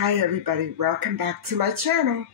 Hi everybody, welcome back to my channel.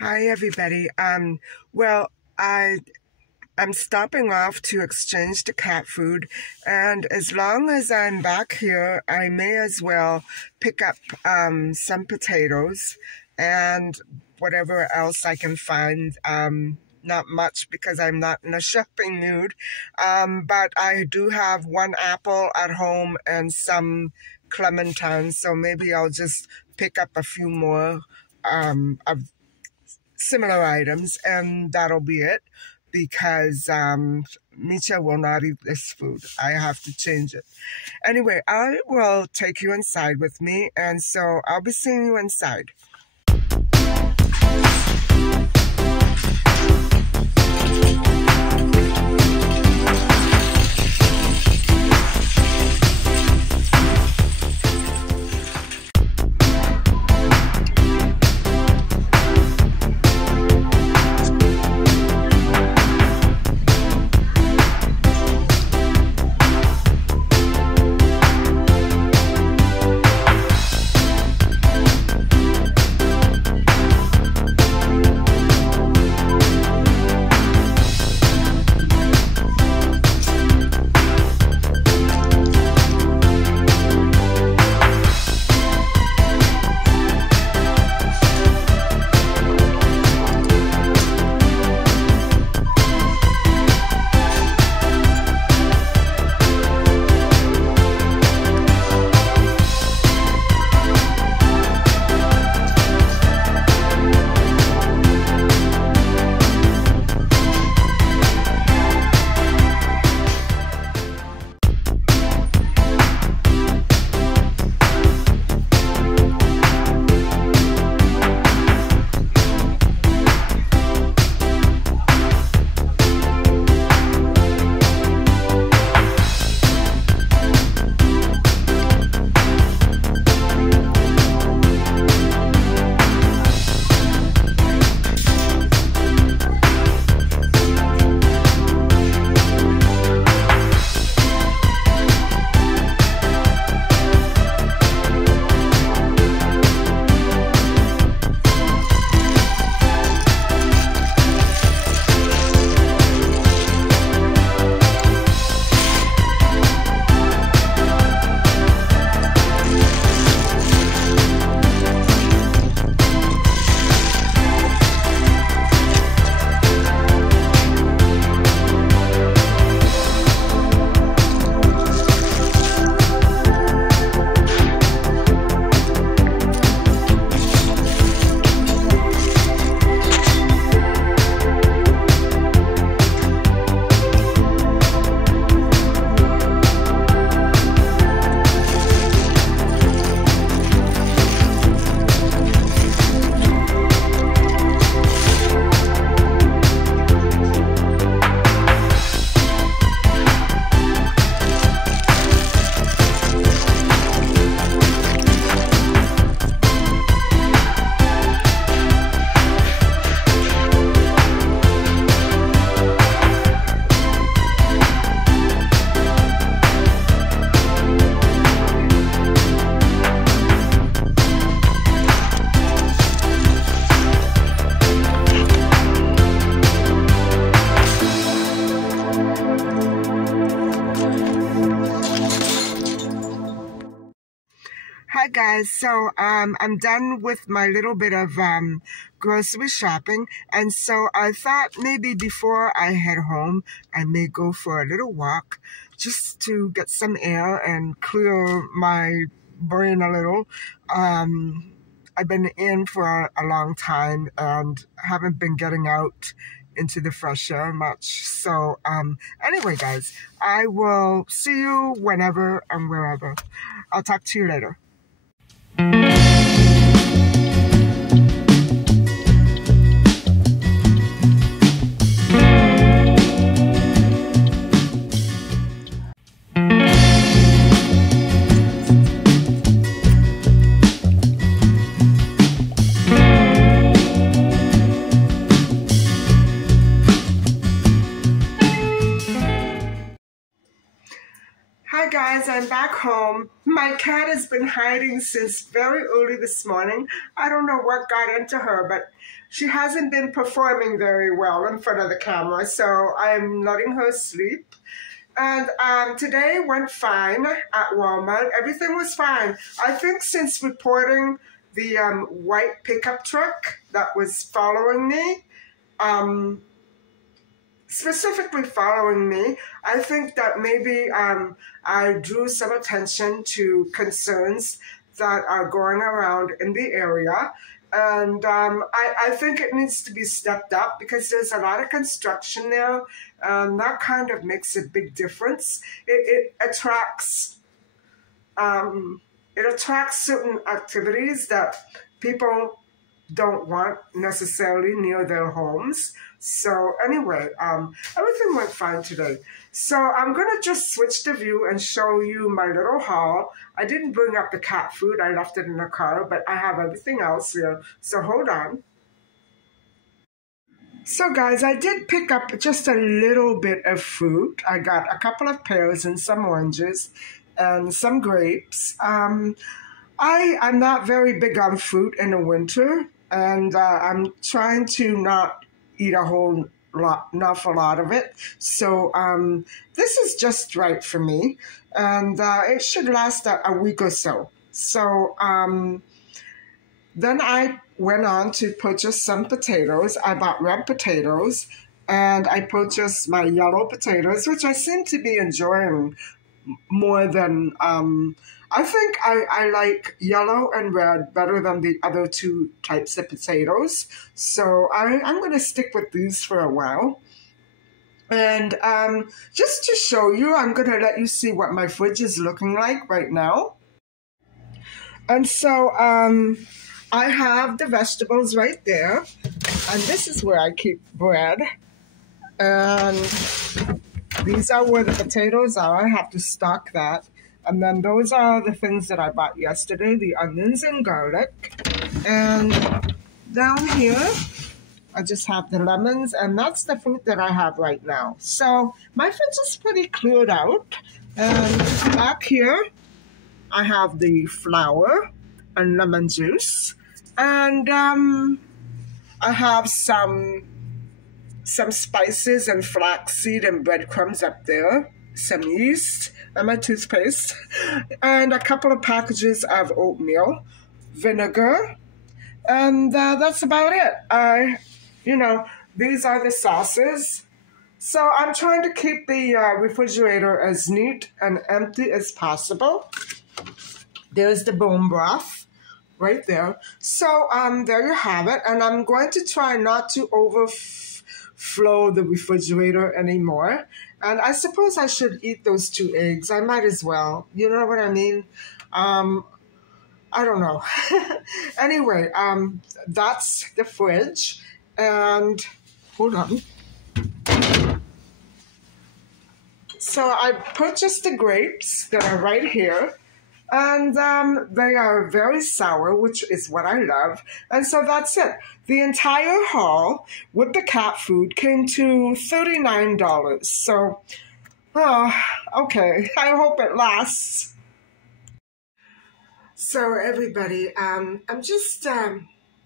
Hi everybody. I'm stopping off to exchange the cat food, and as long as I'm back here, I may as well pick up some potatoes and whatever else I can find. Not much because I'm not in a shopping mood, but I do have one apple at home and some clementines, so maybe I'll just pick up a few more of similar items, and that'll be it, because Misha will not eat this food. I have to change it. Anyway, I will take you inside with me, and so I'll be seeing you inside. guys, so I'm done with my little bit of grocery shopping, and so I thought maybe before I head home I may go for a little walk just to get some air and clear my brain a little. I've been in for a long time and haven't been getting out into the fresh air much. So anyway, guys, I will see you whenever and wherever. I'll talk to you later. Hi guys, I'm back home. My cat has been hiding since very early this morning. I don't know what got into her, but she hasn't been performing very well in front of the camera, so I'm letting her sleep. And today went fine at Walmart. Everything was fine. I think since reporting the white pickup truck that was following me, specifically following me, I think that maybe I drew some attention to concerns that are going around in the area. And I think it needs to be stepped up because there's a lot of construction there. That kind of makes a big difference. It attracts certain activities that people don't want necessarily near their homes. So anyway, everything went fine today. So I'm going to just switch the view and show you my little haul. I didn't bring up the cat food. I left it in the car, but I have everything else here. So hold on. So guys, I did pick up just a little bit of fruit. I got a couple of pears and some oranges and some grapes. I'm not very big on fruit in the winter, and I'm trying to not eat a whole lot, an awful lot of it. So this is just right for me, and it should last a week or so. So then I went on to purchase some potatoes. I bought red potatoes, and I purchased my yellow potatoes, which I seem to be enjoying more than I think I like yellow and red better than the other two types of potatoes. So I'm going to stick with these for a while. And just to show you, I'm going to let you see what my fridge is looking like right now. And so I have the vegetables right there. And this is where I keep bread. And these are where the potatoes are. I have to stock that. And then those are the things that I bought yesterday, the onions and garlic. And down here, I just have the lemons, and that's the fruit that I have right now. So my fridge is pretty cleared out. And back here, I have the flour and lemon juice. And I have some spices and flaxseed and breadcrumbs up there, some yeast and my toothpaste, and a couple of packages of oatmeal, vinegar, and that's about it. These are the sauces. So I'm trying to keep the refrigerator as neat and empty as possible. There's the bone broth right there. So there you have it, and I'm going to try not to overflow the refrigerator anymore. And I suppose I should eat those 2 eggs. I might as well. You know what I mean? I don't know. Anyway, that's the fridge. And hold on. So I purchased the grapes that are right here. And they are very sour, which is what I love. And so that's it. The entire haul with the cat food came to $39. So, okay. I hope it lasts. So everybody, I'm just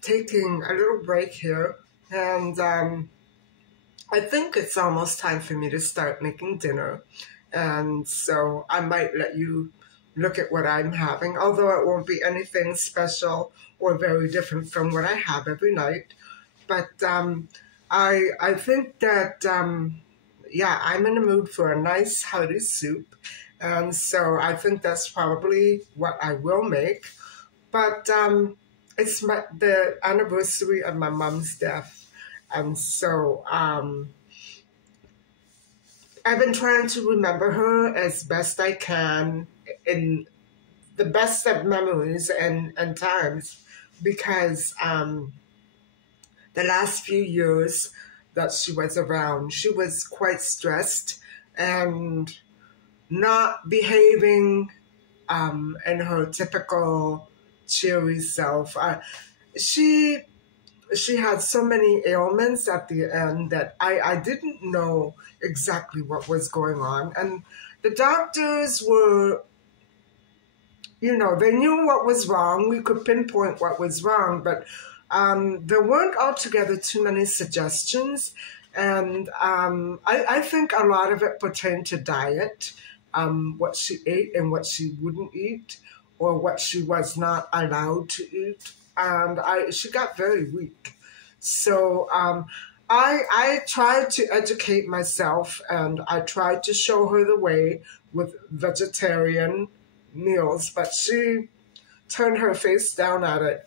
taking a little break here. And I think it's almost time for me to start making dinner. And so I might let you look at what I'm having, although it won't be anything special or very different from what I have every night. But I think that, yeah, I'm in the mood for a nice hearty soup. And so I think that's probably what I will make. But it's the anniversary of my mom's death. And so I've been trying to remember her as best I can in the best of memories and times, because the last few years that she was around, she was quite stressed and not behaving in her typical cheery self. She she had so many ailments at the end that I didn't know exactly what was going on. And the doctors were, they knew what was wrong. We could pinpoint what was wrong, but there weren't altogether too many suggestions. And I think a lot of it pertained to diet, what she ate and what she wouldn't eat, or what she was not allowed to eat. And she got very weak. So I tried to educate myself, and I tried to show her the way with vegetarian meals, but she turned her face down at it.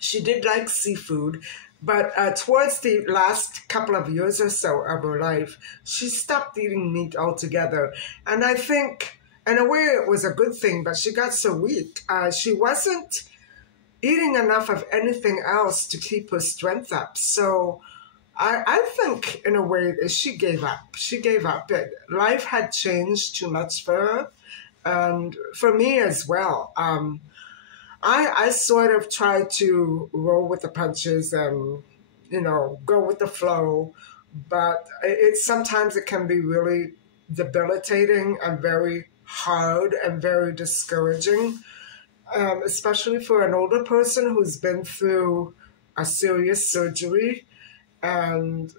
She did like seafood, but towards the last couple of years or so of her life, she stopped eating meat altogether. And I think, in a way, it was a good thing, but she got so weak. She wasn't eating enough of anything else to keep her strength up. So I think, in a way, that she gave up. She gave up. Life had changed too much for her, and for me as well. I sort of try to roll with the punches and, go with the flow, but sometimes it can be really debilitating and very hard and very discouraging, especially for an older person who's been through a serious surgery and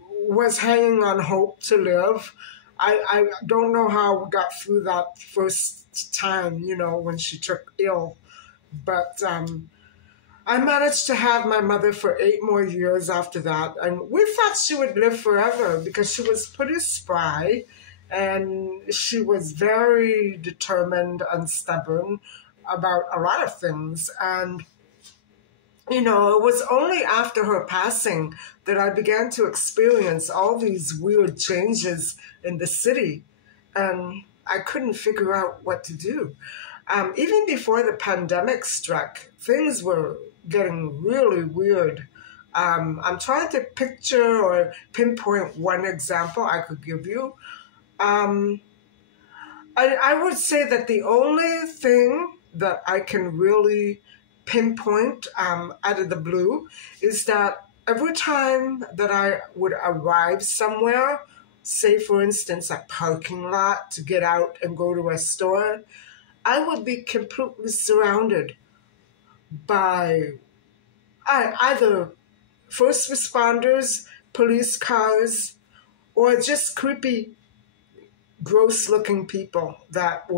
was hanging on hope to live. I don't know how we got through that first time, when she took ill. But I managed to have my mother for 8 more years after that. And we thought she would live forever because she was pretty spry and she was very determined and stubborn about a lot of things. And, it was only after her passing that I began to experience all these weird changes in the city. And I couldn't figure out what to do. Even before the pandemic struck, things were getting really weird. I'm trying to picture or pinpoint one example I could give you. I would say that the only thing that I can really pinpoint out of the blue is that every time that I would arrive somewhere, say for instance a parking lot to get out and go to a store, I would be completely surrounded by either first responders, police cars, or just creepy, gross-looking people that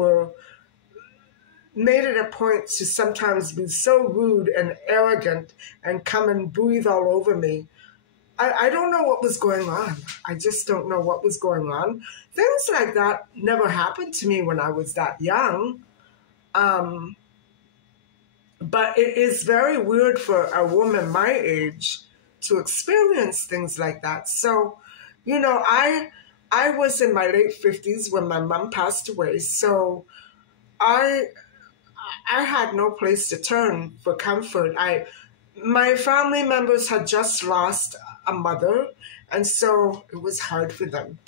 made it a point to sometimes be so rude and arrogant and come and breathe all over me. I don't know what was going on. I just don't know what was going on. Things like that never happened to me when I was that young. But it is very weird for a woman my age to experience things like that. So, I was in my late 50s when my mom passed away. So I had no place to turn for comfort. My family members had just lost a mother, and so it was hard for them.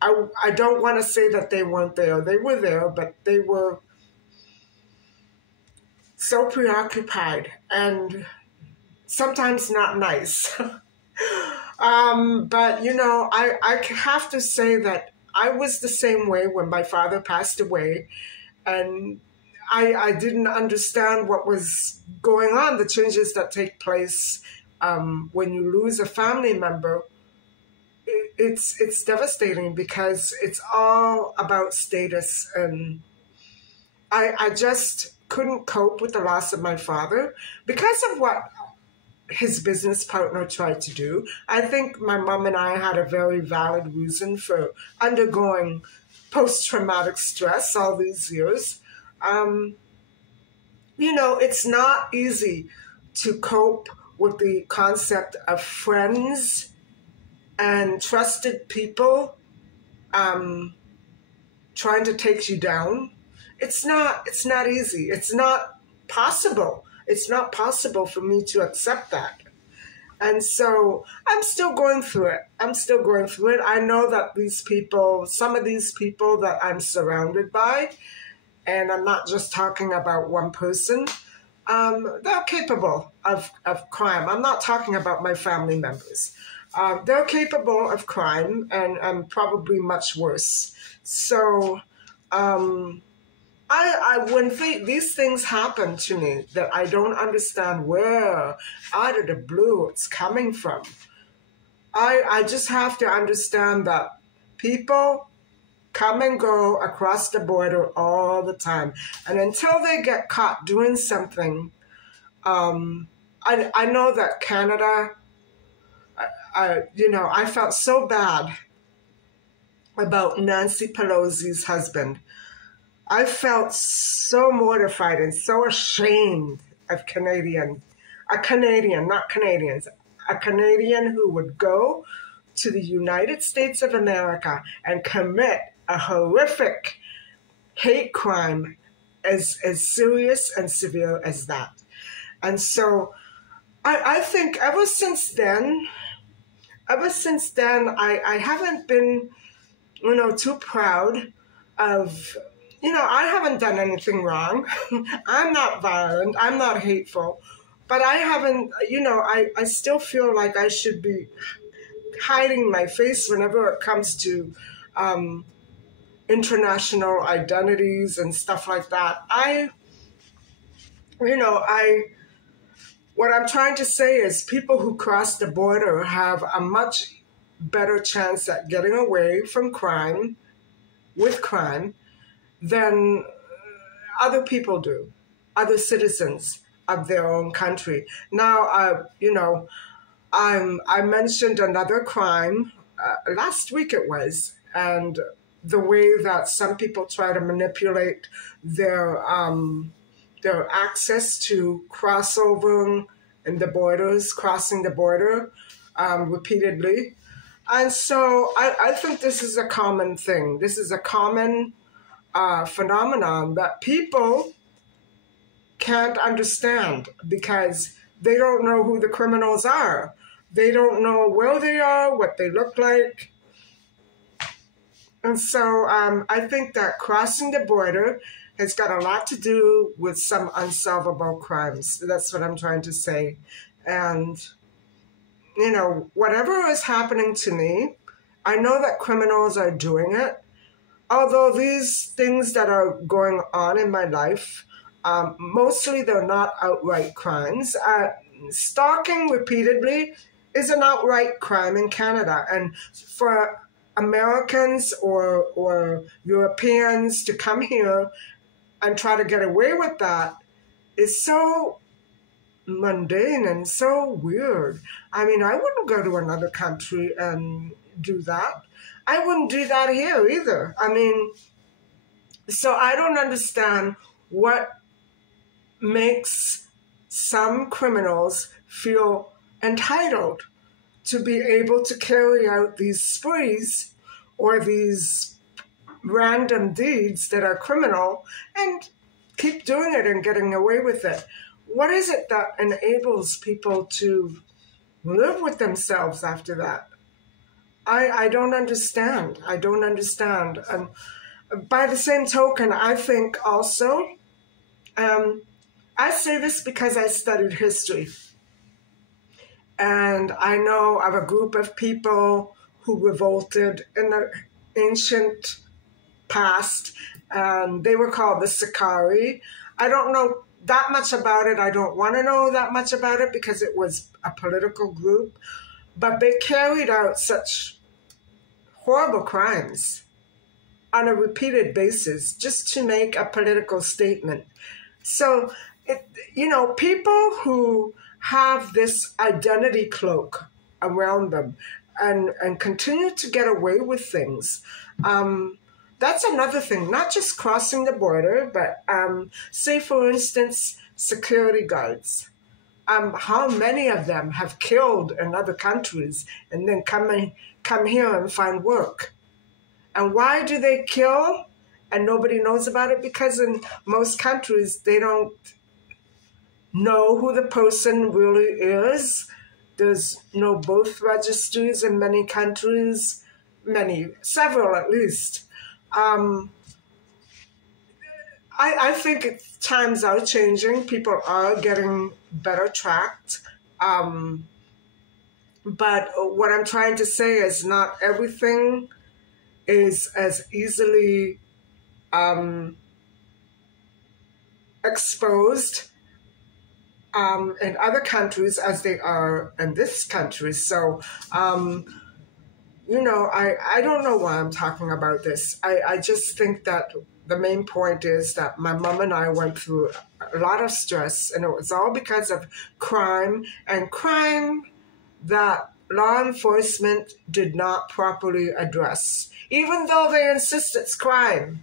I don't want to say that they weren't there. They were there, but they were so preoccupied and sometimes not nice. But, I have to say that I was the same way when my father passed away, and I didn't understand what was going on, the changes that take place when you lose a family member. it's devastating because it's all about status, and I just couldn't cope with the loss of my father because of what his business partner tried to do. I think my mom and I had a very valid reason for undergoing post-traumatic stress all these years. It's not easy to cope with the concept of friends and trusted people trying to take you down. It's not easy. It's not possible. It's not possible for me to accept that. And so I'm still going through it. I know that some of these people that I'm surrounded by, and I'm not just talking about one person, they're capable of crime. I'm not talking about my family members. They're capable of crime and probably much worse. So when these things happen to me that I don't understand where out of the blue it's coming from, I just have to understand that people come and go across the border all the time. And until they get caught doing something, I know that Canada, I felt so bad about Nancy Pelosi's husband. I felt so mortified and so ashamed of a Canadian, not Canadians, a Canadian who would go to the United States of America and commit a horrific hate crime as serious and severe as that. And so I think ever since then, I haven't been, too proud of, I haven't done anything wrong. I'm not violent. I'm not hateful. But I haven't, I still feel like I should be hiding my face whenever it comes to international identities and stuff like that. What I'm trying to say is people who cross the border have a much better chance at getting away from crime, with crime, than other people do, other citizens of their own country. Now, I mentioned another crime, last week it was, and the way that some people try to manipulate their access to crossover in the borders, crossing the border repeatedly. And so I think this is a common thing. This is a common phenomenon that people can't understand because they don't know who the criminals are. They don't know where they are, what they look like. And so I think that crossing the border has got a lot to do with some unsolvable crimes. That's what I'm trying to say. And, whatever is happening to me, I know that criminals are doing it. Although these things that are going on in my life, mostly they're not outright crimes. Stalking repeatedly is an outright crime in Canada. And for Americans or Europeans to come here and try to get away with that is so mundane and so weird. I mean, I wouldn't go to another country and do that. I wouldn't do that here either. I mean, so I don't understand what makes some criminals feel entitled to be able to carry out these sprees or these random deeds that are criminal and keep doing it and getting away with it. What is it that enables people to live with themselves after that? I don't understand. I don't understand. And by the same token, I think also, I say this because I studied history. And I know of a group of people who revolted in the ancient past, and they were called the Sakari. I don't know that much about it. I don't want to know that much about it because it was a political group. But they carried out such horrible crimes on a repeated basis just to make a political statement. So, people who have this identity cloak around them and continue to get away with things, that's another thing, not just crossing the border, but say, for instance, security guards. How many of them have killed in other countries and then come here and find work? And why do they kill and nobody knows about it? Because in most countries, they don't know who the person really is. There's no birth registries in many countries, several at least. I think times are changing. People are getting better tracked. But what I'm trying to say is not everything is as easily exposed in other countries as they are in this country. So, I don't know why I'm talking about this. I just think that the main point is that my mom and I went through a lot of stress, and it was all because of crime, and crime that law enforcement did not properly address. Even though they insist it's crime,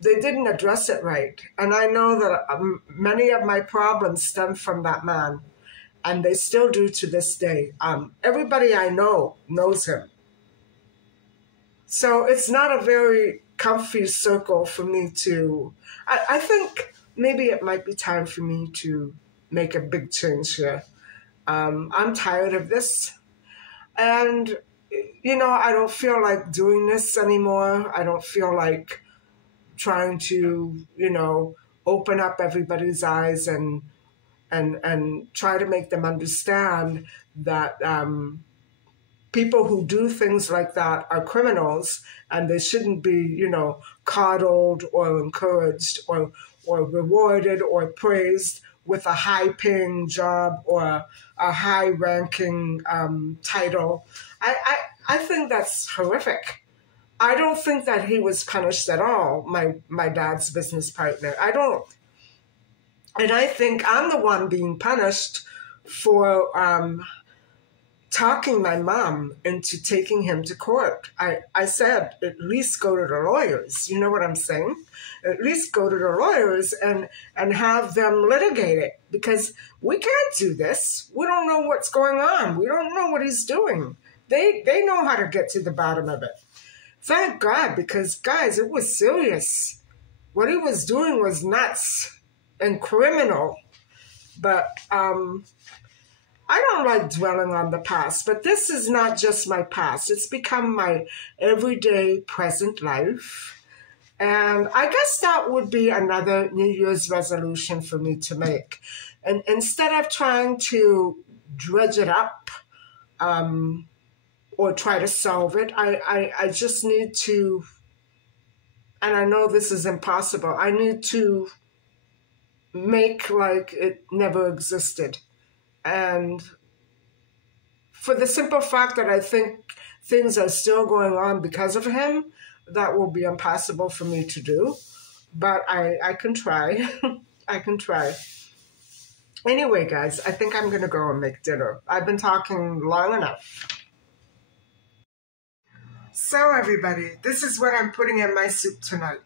they didn't address it right. And I know that many of my problems stem from that man, and they still do to this day. Everybody I know knows him. So it's not a very comfy circle for me to... I think maybe it might be time for me to make a big change here. I'm tired of this. And, I don't feel like doing this anymore. I don't feel like trying to, open up everybody's eyes and try to make them understand that people who do things like that are criminals, and they shouldn't be, coddled or encouraged or rewarded or praised with a high-paying job or a high-ranking title. I think that's horrific. I don't think that he was punished at all, my dad's business partner. I don't. And I think I'm the one being punished for talking my mom into taking him to court. I said, at least go to the lawyers. You know what I'm saying? At least go to the lawyers and have them litigate it, because we can't do this. We don't know what's going on. We don't know what he's doing. They know how to get to the bottom of it. Thank God, because, guys, it was serious. What he was doing was nuts and criminal. But I don't like dwelling on the past, but this is not just my past. It's become my everyday present life. And I guess that would be another New Year's resolution for me to make. And instead of trying to dredge it up, or try to solve it, I just need to, and I know this is impossible, I need to make like it never existed. And for the simple fact that I think things are still going on because of him, that will be impossible for me to do. But I can try. I can try. Anyway, guys, I think I'm going to go and make dinner. I've been talking long enough. So, everybody, this is what I'm putting in my soup tonight.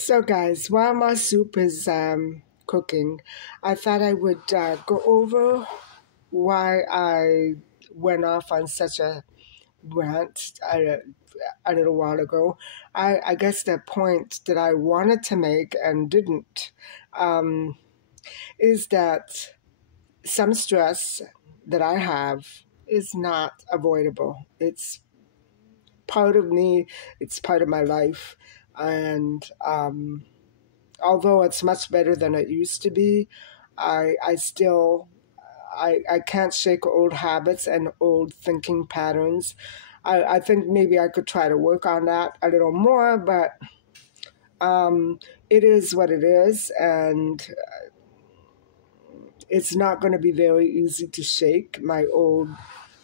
So, guys, while my soup is cooking, I thought I would go over why I went off on such a rant a little while ago. I guess the point that I wanted to make and didn't um, is that some stress that I have is not avoidable. It's part of me, it's part of my life. And although it's much better than it used to be, I still I can't shake old habits and old thinking patterns. I think maybe I could try to work on that a little more, but it is what it is, and it's not going to be very easy to shake my old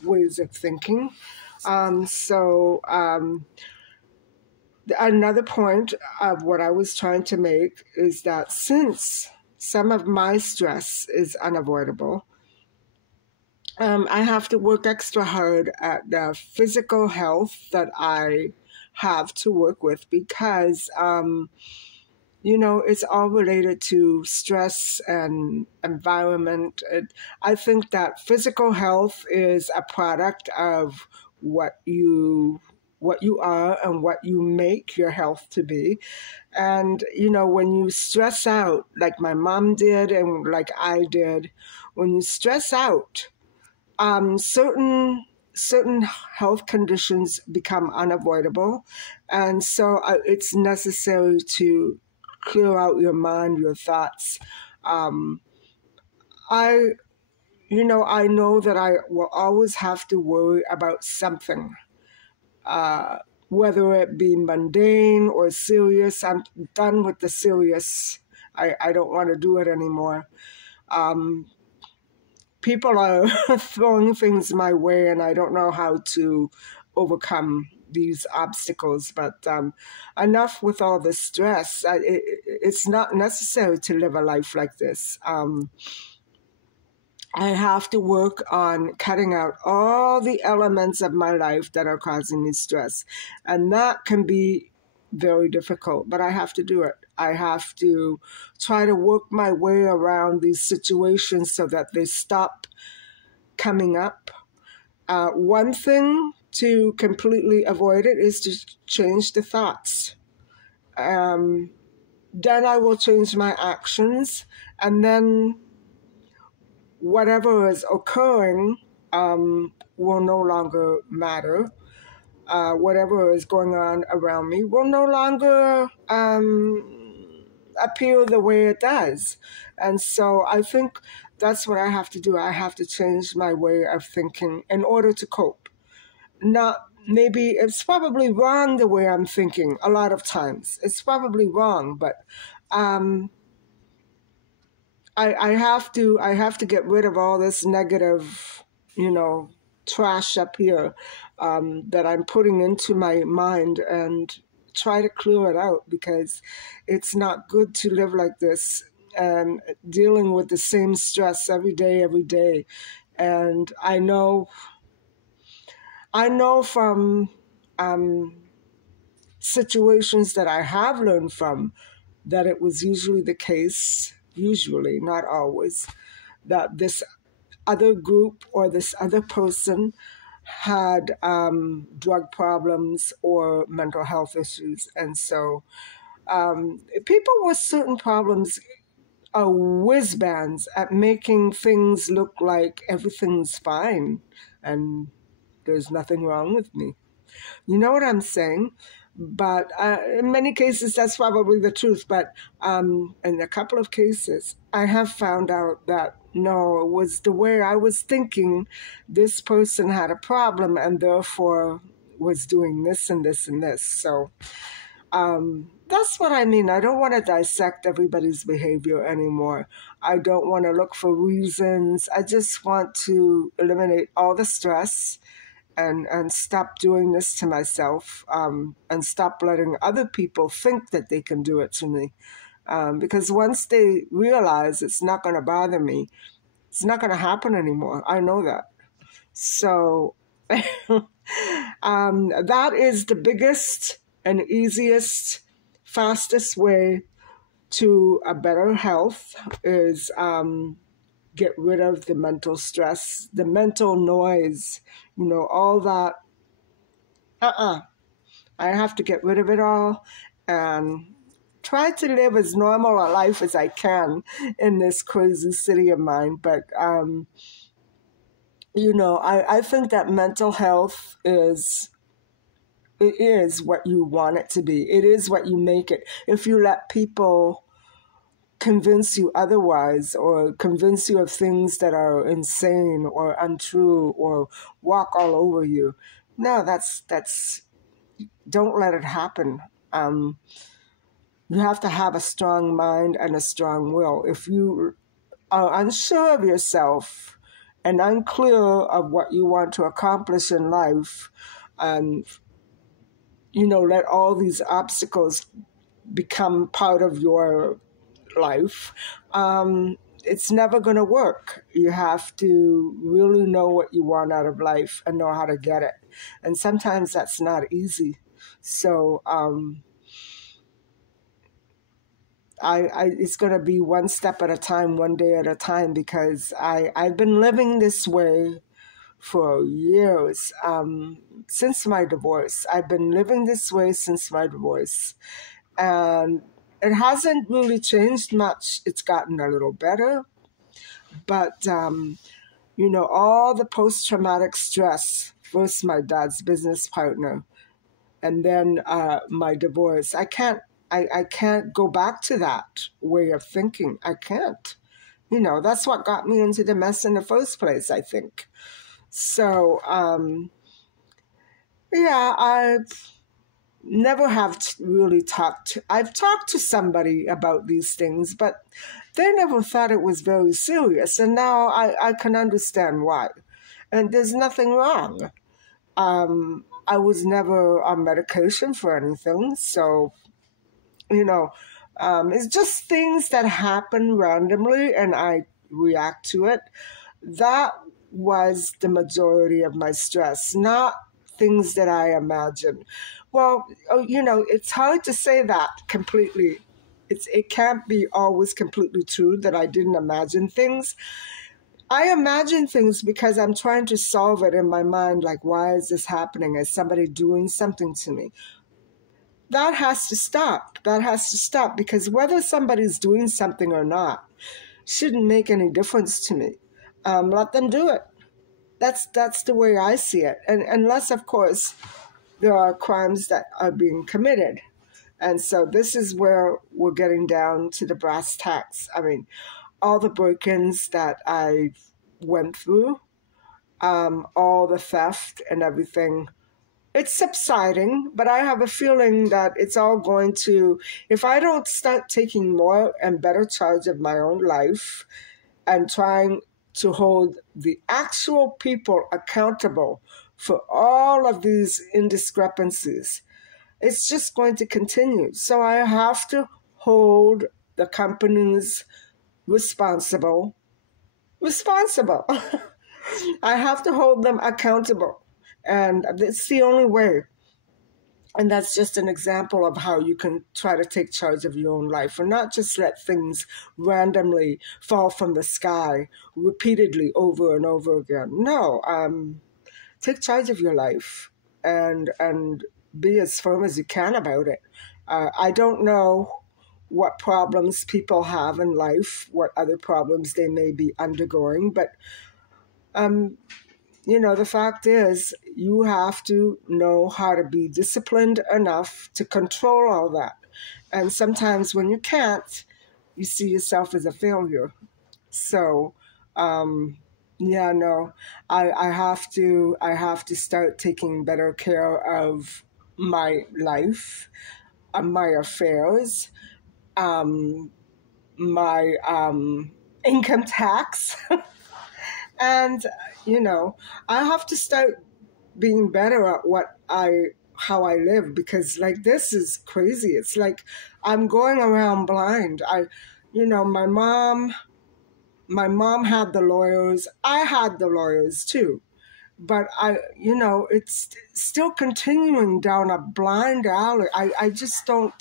ways of thinking. Another point of what I was trying to make is that since some of my stress is unavoidable, I have to work extra hard at the physical health that I have to work with because, it's all related to stress and environment. I think that physical health is a product of what you are and what you make your health to be. And, when you stress out, like my mom did and like I did, when you stress out, certain health conditions become unavoidable, and so it's necessary to clear out your mind, your thoughts. I I know that I will always have to worry about something, whether it be mundane or serious. I'm done with the serious. I don't want to do it anymore. People are throwing things my way, and I don't know how to overcome these obstacles. But enough with all the stress. It's not necessary to live a life like this. I have to work on cutting out all the elements of my life that are causing me stress. And that can be very difficult, but I have to do it. I have to try to work my way around these situations so that they stop coming up. One thing to completely avoid it is to change the thoughts. Then I will change my actions, and then whatever is occurring will no longer matter. Whatever is going on around me will no longer appear the way it does. And so I think that's what I have to do. I have to change my way of thinking in order to cope. Maybe it's probably wrong the way I'm thinking a lot of times. It's probably wrong, but I have to get rid of all this negative, trash up here that I'm putting into my mind and try to clear it out, because it's not good to live like this and dealing with the same stress every day. And I know from situations that I have learned from that it was usually the case, usually, not always, that this other group or this other person had drug problems or mental health issues. And so people with certain problems are whiz bands at making things look like everything's fine and there's nothing wrong with me. You know what I'm saying? But in many cases, that's probably the truth. But in a couple of cases, I have found out that no, it was the way I was thinking. This person had a problem and therefore was doing this and this and this. So that's what I mean. I don't want to dissect everybody's behavior anymore. I don't want to look for reasons. I just want to eliminate all the stress and stop doing this to myself, and stop letting other people think that they can do it to me. Because once they realize it's not going to bother me, it's not going to happen anymore. I know that. So that is the biggest and easiest fastest way to a better health is get rid of the mental stress, the mental noise, all that. I have to get rid of it all and try to live as normal a life as I can in this crazy city of mine. But, I think that mental health it is what you want it to be. It is what you make it. If you let people convince you otherwise or convince you of things that are insane or untrue or walk all over you, no, that's don't let it happen. You have to have a strong mind and a strong will. If you are unsure of yourself and unclear of what you want to accomplish in life, and let all these obstacles become part of your life, it's never going to work. You have to really know what you want out of life and know how to get it. And sometimes that's not easy. So it's going to be one step at a time, one day at a time, because I've been living this way for years, since my divorce. I've been living this way since my divorce. And it hasn't really changed much. It's gotten a little better. But, all the post-traumatic stress, first my dad's business partner, and then my divorce, I can't go back to that way of thinking. I can't. That's what got me into the mess in the first place, I think. So, I've never have really talked. I've talked to somebody about these things, but they never thought it was very serious. And now I can understand why. And there's nothing wrong. I was never on medication for anything. So, it's just things that happen randomly and I react to it. That was the majority of my stress, not things that I imagine. Well, it's hard to say that completely. It can't be always completely true that I didn't imagine things. I imagine things because I'm trying to solve it in my mind, like, why is this happening? Is somebody doing something to me? That has to stop. That has to stop, because whether somebody's doing something or not shouldn't make any difference to me. Let them do it. That's the way I see it. And unless, of course, there are crimes that are being committed. And so this is where we're getting down to the brass tacks. I mean, all the break-ins that I went through, all the theft and everything, it's subsiding, but I have a feeling that it's all going to, if I don't start taking more and better charge of my own life and trying to hold the actual people accountable for all of these indiscrepancies, it's just going to continue. So I have to hold the companies responsible. I have to hold them accountable. And it's the only way. And that's just an example of how you can try to take charge of your own life and not just let things randomly fall from the sky repeatedly over and over again. No, take charge of your life and be as firm as you can about it. I don't know what problems people have in life, what other problems they may be undergoing, but the fact is, you have to know how to be disciplined enough to control all that. And sometimes when you can't, you see yourself as a failure. So, I have to start taking better care of my life, my affairs, my income tax. And, I have to start being better at how I live, because like this is crazy. It's like I'm going around blind. My mom had the lawyers. I had the lawyers too. But it's still continuing down a blind alley. I just don't,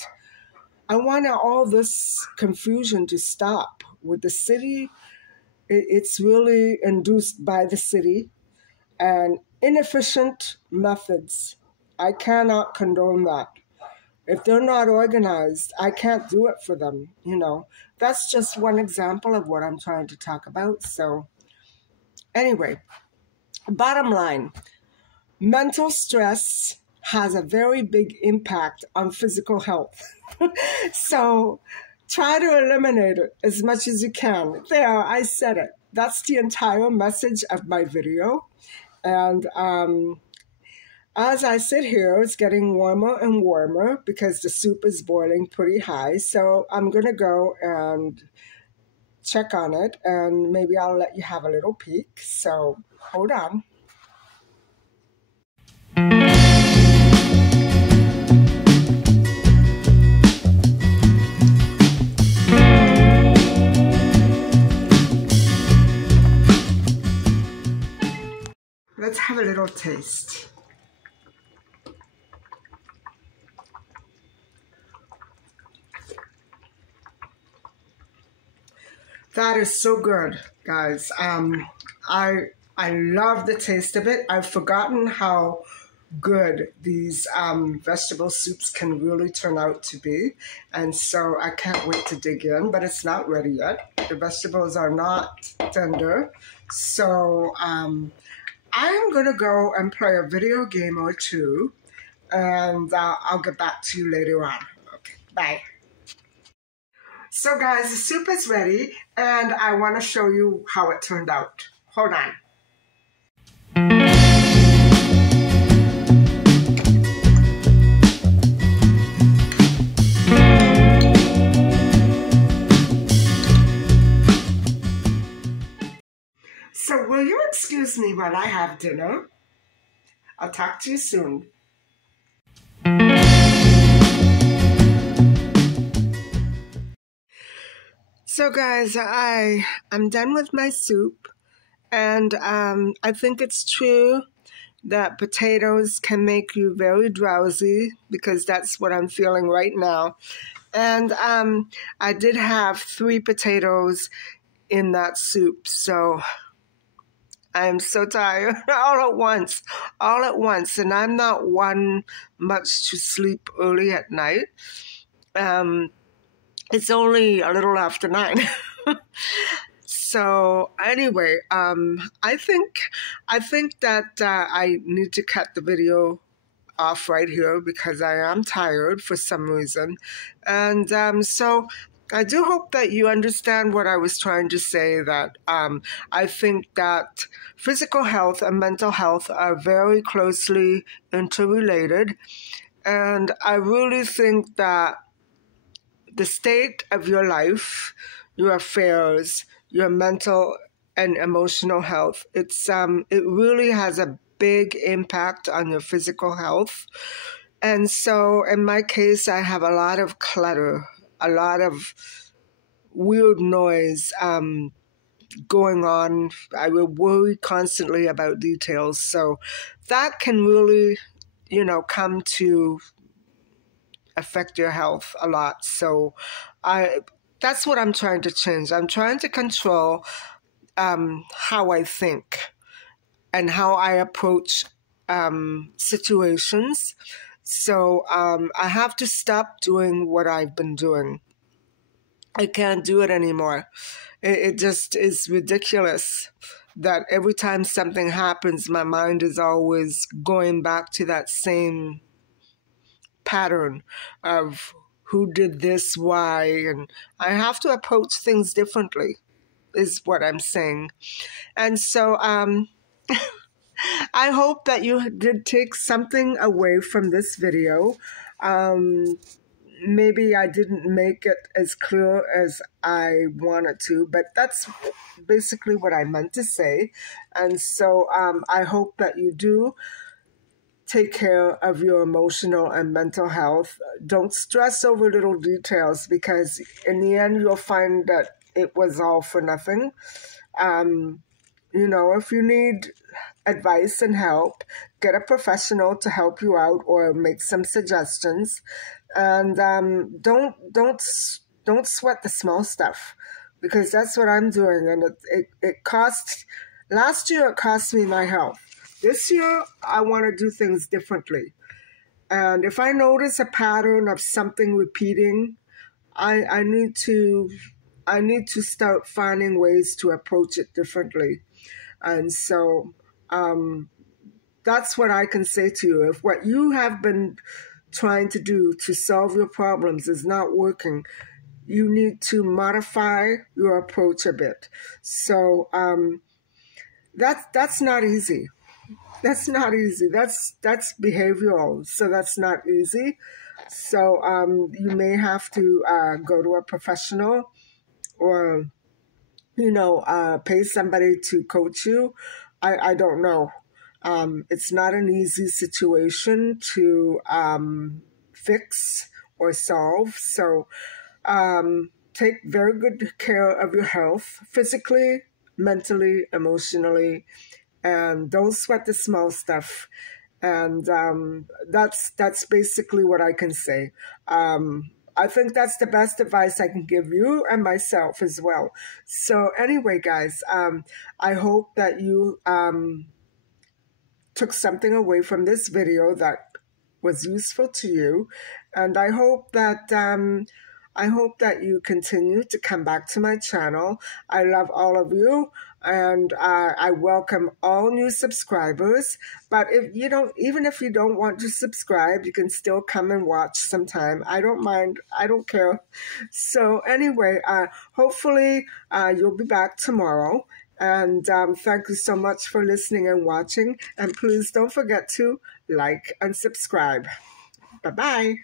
I want all this confusion to stop with the city. It's really induced by the city and inefficient methods. I cannot condone that. If they're not organized, I can't do it for them, That's just one example of what I'm trying to talk about. So anyway, bottom line, mental stress has a very big impact on physical health. So try to eliminate it as much as you can. There, I said it. That's the entire message of my video. And as I sit here, it's getting warmer and warmer because the soup is boiling pretty high. So I'm going to go and check on it, and maybe I'll let you have a little peek. So hold on. Let's have a little taste. That is so good, guys. I love the taste of it. I've forgotten how good these vegetable soups can really turn out to be, and so I can't wait to dig in. But it's not ready yet. The vegetables are not tender, so I'm gonna go and play a video game or two, and I'll get back to you later on. Okay, bye. So guys, the soup is ready, and I want to show you how it turned out. Hold on. So will you excuse me while I have dinner? I'll talk to you soon. So guys, I'm done with my soup, and I think it's true that potatoes can make you very drowsy, because that's what I'm feeling right now. And I did have 3 potatoes in that soup, so I am so tired all at once. And I'm not one much to sleep early at night. It's only a little after 9. So anyway, I think that I need to cut the video off right here because I am tired for some reason. And so I do hope that you understand what I was trying to say, that I think that physical health and mental health are very closely interrelated. And I really think that the state of your life, your affairs, your mental and emotional health, it really has a big impact on your physical health. And so in my case, I have a lot of clutter, a lot of weird noise going on. I will worry constantly about details. So that can really, come to affect your health a lot. So that's what I'm trying to change. I'm trying to control how I think and how I approach situations. So I have to stop doing what I've been doing. I can't do it anymore. It just is ridiculous that every time something happens, my mind is always going back to that same pattern of who did this, why, and I have to approach things differently, is what I'm saying. And so I hope that you did take something away from this video. Maybe I didn't make it as clear as I wanted to, but that's basically what I meant to say. And so I hope that you do take care of your emotional and mental health. Don't stress over little details, because in the end you'll find that it was all for nothing. If you need advice and help, get a professional to help you out or make some suggestions. And don't sweat the small stuff, because that's what I'm doing. And it cost, last year it cost me my health. This year I want to do things differently. And if I notice a pattern of something repeating, I need to start finding ways to approach it differently. And so that's what I can say to you. If what you have been trying to do to solve your problems is not working, you need to modify your approach a bit. So that's not easy. That's not easy. That's behavioral. So that's not easy. So you may have to go to a professional, or pay somebody to coach you. I don't know. It's not an easy situation to fix or solve. So take very good care of your health, physically, mentally, emotionally, and don't sweat the small stuff. And that's basically what I can say. I think that's the best advice I can give you and myself as well. So anyway, guys, I hope that you took something away from this video that was useful to you, and I hope that you continue to come back to my channel. I love all of you, and I welcome all new subscribers. But if you don't, even if you don't want to subscribe, you can still come and watch sometime. I don't mind. I don't care. So anyway, hopefully you'll be back tomorrow. And thank you so much for listening and watching. And please don't forget to like and subscribe. Bye-bye.